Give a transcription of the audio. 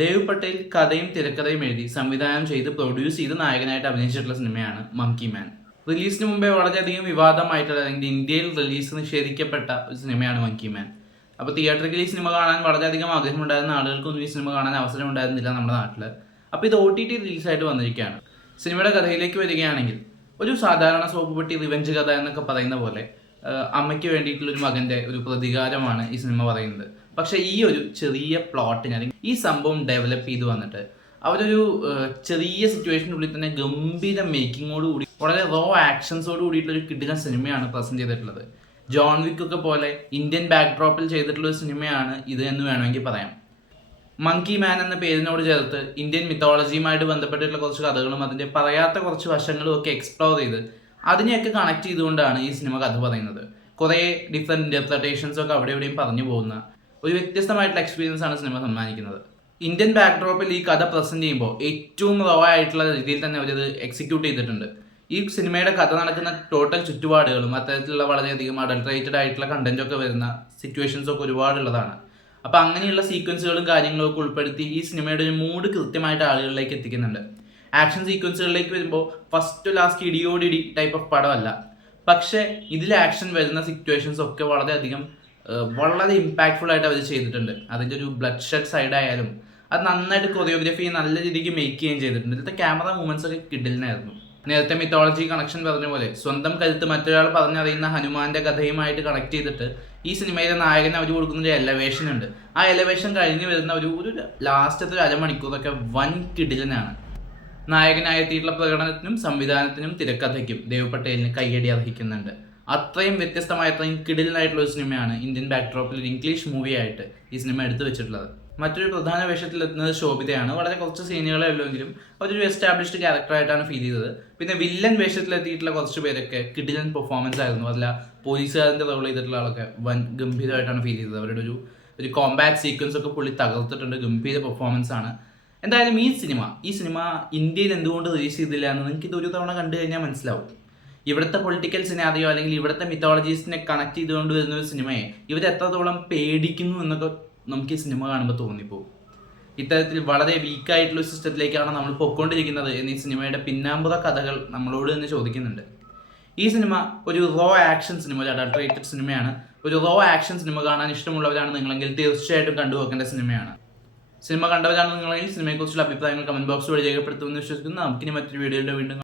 ദേവ് പട്ടേൽ കഥയും തിരക്കഥയും എഴുതി സംവിധാനം ചെയ്ത് പ്രൊഡ്യൂസ് ചെയ്ത് നായകനായിട്ട് അഭിനയിച്ചിട്ടുള്ള സിനിമയാണ് മങ്കി മാൻ. റിലീസിന് മുമ്പേ വളരെയധികം വിവാദമായിട്ടുള്ള അല്ലെങ്കിൽ ഇന്ത്യയിൽ റിലീസ് നിഷേധിക്കപ്പെട്ട ഒരു സിനിമയാണ് മങ്കി മാൻ. അപ്പോൾ തിയേറ്ററിൽ ഈ സിനിമ കാണാൻ വളരെയധികം ആഗ്രഹമുണ്ടായിരുന്ന ആളുകൾക്കൊന്നും ഈ സിനിമ കാണാൻ അവസരം ഉണ്ടായിരുന്നില്ല നമ്മുടെ നാട്ടിൽ. അപ്പോൾ ഇത് OTT റിലീസായിട്ട് വന്നിരിക്കുകയാണ്. സിനിമയുടെ കഥയിലേക്ക് വരികയാണെങ്കിൽ ഒരു സാധാരണ സോപ്പ് പെട്ടി റിവെഞ്ച് കഥ എന്നൊക്കെ പറയുന്ന പോലെ അമ്മയ്ക്ക് വേണ്ടിയിട്ടുള്ള ഒരു മകൻ്റെ ഒരു പ്രതികാരമാണ് ഈ സിനിമ പറയുന്നത്. പക്ഷേ ഈ ഒരു ചെറിയ പ്ലോട്ടിന് അല്ലെങ്കിൽ ഈ സംഭവം ഡെവലപ്പ് ചെയ്ത് വന്നിട്ട് അവരൊരു ചെറിയ സിറ്റുവേഷനുള്ളിൽ തന്നെ ഗംഭീര മേക്കിങ്ങോട് കൂടി വളരെ റോ ആക്ഷൻസോട് കൂടിയിട്ടുള്ളൊരു കിടിലൻ സിനിമയാണ് പ്രസന്റ് ചെയ്തിട്ടുള്ളത്. ജോൺ വിക്ക് ഒക്കെ പോലെ ഇന്ത്യൻ ബാക്ക്ഡ്രോപ്പിൽ ചെയ്തിട്ടുള്ള ഒരു സിനിമയാണ് ഇത് എന്ന് വേണമെങ്കിൽ പറയാം. മങ്കി മാൻ എന്ന പേരിനോട് ചേർത്ത് ഇന്ത്യൻ മിത്തോളജിയുമായിട്ട് ബന്ധപ്പെട്ടിട്ടുള്ള കുറച്ച് കഥകളും അതിൻ്റെ പറയാത്ത കുറച്ച് വശങ്ങളും ഒക്കെ എക്സ്പ്ലോർ ചെയ്ത് അതിനെയൊക്കെ കണക്ട് ചെയ്തുകൊണ്ടാണ് ഈ സിനിമ കഥ പറയുന്നത്. കുറേ ഡിഫറെൻറ്റ് ഇൻ്റർപ്രിട്ടേഷൻസ് ഒക്കെ അവിടെ എവിടെയും പറഞ്ഞു പോകുന്ന ഒരു വ്യത്യസ്തമായിട്ടുള്ള എക്സ്പീരിയൻസ് ആണ് സിനിമ സമ്മാനിക്കുന്നത്. ഇന്ത്യൻ ബാക്ക്ഡ്രോപ്പിൽ ഈ കഥ പ്രസന്റ് ചെയ്യുമ്പോൾ ഏറ്റവും റോ ആയിട്ടുള്ള രീതിയിൽ തന്നെ അവരത് എക്സിക്യൂട്ട് ചെയ്തിട്ടുണ്ട്. ഈ സിനിമയുടെ കഥ നടക്കുന്ന ടോട്ടൽ ചുറ്റുപാടുകളും അത്തരത്തിലുള്ള വളരെയധികം അഡൾട്രേറ്റഡ് ആയിട്ടുള്ള കണ്ടന്റൊക്കെ വരുന്ന സിറ്റുവേഷൻസ് ഒക്കെ ഒരുപാടുള്ളതാണ്. അപ്പോൾ അങ്ങനെയുള്ള സീക്വൻസുകളും കാര്യങ്ങളും ഒക്കെ ഉൾപ്പെടുത്തി ഈ സിനിമയുടെ ഒരു മൂഡ് കൃത്യമായിട്ട് ആളുകളിലേക്ക് എത്തിക്കുന്നുണ്ട്. ആക്ഷൻ സീക്വൻസുകളിലേക്ക് വരുമ്പോൾ ഫസ്റ്റ് ലാസ്റ്റ് ഇടിയോടിടി ടൈപ്പ് ഓഫ് പടമല്ല, പക്ഷേ ഇതിൽ ആക്ഷൻ വരുന്ന സിറ്റുവേഷൻസ് ഒക്കെ വളരെ ഇമ്പാക്ട്ഫുൾ ആയിട്ട് അവർ ചെയ്തിട്ടുണ്ട്. അതിൻ്റെ ഒരു ബ്ലഡ് ഷെഡ് സൈഡ് ആയാലും അത് നന്നായിട്ട് കൊറിയോഗ്രഫി നല്ല രീതിക്ക് മേക്ക് ചെയ്യുകയും ചെയ്തിട്ടുണ്ട്. ഇതിലത്തെ ക്യാമറ മൂവ്മെന്റ്സ് ഒക്കെ കിടിലനായിരുന്നു. നേരത്തെ മിത്തോളജി കണക്ഷൻ പറഞ്ഞ പോലെ സ്വന്തം കരുത്ത് മറ്റൊരാൾ പറഞ്ഞറിയുന്ന ഹനുമാന്റെ കഥയുമായിട്ട് കണക്ട് ചെയ്തിട്ട് ഈ സിനിമയിലെ നായകന് അവർ കൊടുക്കുന്ന ഒരു എലവേഷൻ ഉണ്ട്. ആ എലവേഷൻ കഴിഞ്ഞ് വരുന്ന ഒരു ലാസ്റ്റത്തെ ഒരു അരമണിക്കൂറൊക്കെ വൻ കിടിലനാണ്. നായകനായെത്തിയിട്ടുള്ള പ്രകടനത്തിനും സംവിധാനത്തിനും തിരക്കഥയ്ക്കും ദേവ് പട്ടേലിന് കയ്യടി അർഹിക്കുന്നുണ്ട്. അത്രയും വ്യത്യസ്തമായ അത്രയും കിടിലനായിട്ടുള്ള ഒരു സിനിമയാണ് ഇന്ത്യൻ ബാക്ക്ഡ്രോപ്പിൽ ഒരു ഇംഗ്ലീഷ് മൂവിയായിട്ട് ഈ സിനിമ എടുത്തു വെച്ചിട്ടുള്ളത്. മറ്റൊരു പ്രധാന വേഷത്തിലെത്തുന്നത് ശോഭിതയാണ്. വളരെ കുറച്ച് സീനുകളേ ഉള്ളെങ്കിലും അവരൊരു എസ്റ്റാബ്ലിഷ്ഡ് ക്യാരക്ടറായിട്ടാണ് ഫീൽ ചെയ്തത്. പിന്നെ വില്ലൻ വേഷത്തിലെത്തിയിട്ടുള്ള കുറച്ച് പേരൊക്കെ കിടിലൻ പെർഫോമൻസ് ആയിരുന്നു. അതല്ല പോലീസുകാരൻ്റെ റോൾ ചെയ്തിട്ടുള്ള ആളൊക്കെ വൻ ഗംഭീരമായിട്ടാണ് ഫീൽ ചെയ്തത്. അവരുടെ ഒരു കോമ്പാക്ട് സീക്വൻസ് ഒക്കെ പുള്ളി തകർത്തിട്ടുണ്ട്. ഗംഭീര പെർഫോമൻസ് ആണ്. എന്തായാലും ഈ സിനിമ ഇന്ത്യയിൽ എന്തുകൊണ്ട് റിലീസ് ചെയ്തില്ല എന്ന് നിങ്ങൾക്ക് ഇതൊരു തവണ കണ്ടു കഴിഞ്ഞാൽ മനസ്സിലാവും. ഇവിടുത്തെ പൊളിറ്റിക്കൽ സിനാറിയോ അല്ലെങ്കിൽ ഇവിടുത്തെ മിത്തോളജീസിനെ കണക്ട് ചെയ്തുകൊണ്ട് വരുന്ന ഒരു സിനിമയെ ഇവരെത്രത്തോളം പേടിക്കുന്നു എന്നൊക്കെ നമുക്ക് ഈ സിനിമ കാണുമ്പോൾ തോന്നിപ്പോകും. ഇത്തരത്തിൽ വളരെ വീക്കായിട്ടുള്ള സിസ്റ്റത്തിലേക്കാണ് നമ്മൾ പൊയ്ക്കൊണ്ടിരിക്കുന്നത് എന്ന് ഈ സിനിമയുടെ പിന്നാമ്പുറ കഥകൾ നമ്മളോട് തന്നെ ചോദിക്കുന്നുണ്ട്. ഈ സിനിമ ഒരു റോ ആക്ഷൻ സിനിമ, ഒരു അഡൾട്രേറ്റഡ് സിനിമയാണ്. ഒരു റോ ആക്ഷൻ സിനിമ കാണാൻ ഇഷ്ടമുള്ളവരാണ് നിങ്ങളെങ്കിൽ തീർച്ചയായിട്ടും കണ്ടുപോക്കേണ്ട സിനിമയാണ്. സിനിമ കണ്ടവരാണ് നിങ്ങളെങ്കിൽ സിനിമയെക്കുറിച്ചുള്ള അഭിപ്രായങ്ങൾ കമന്റ് ബോക്സ് വഴി രേഖപ്പെടുത്തുമെന്ന് വിശ്വസിക്കുന്നു. നമുക്കിനി മറ്റൊരു വീഡിയോയുടെ വീണ്ടും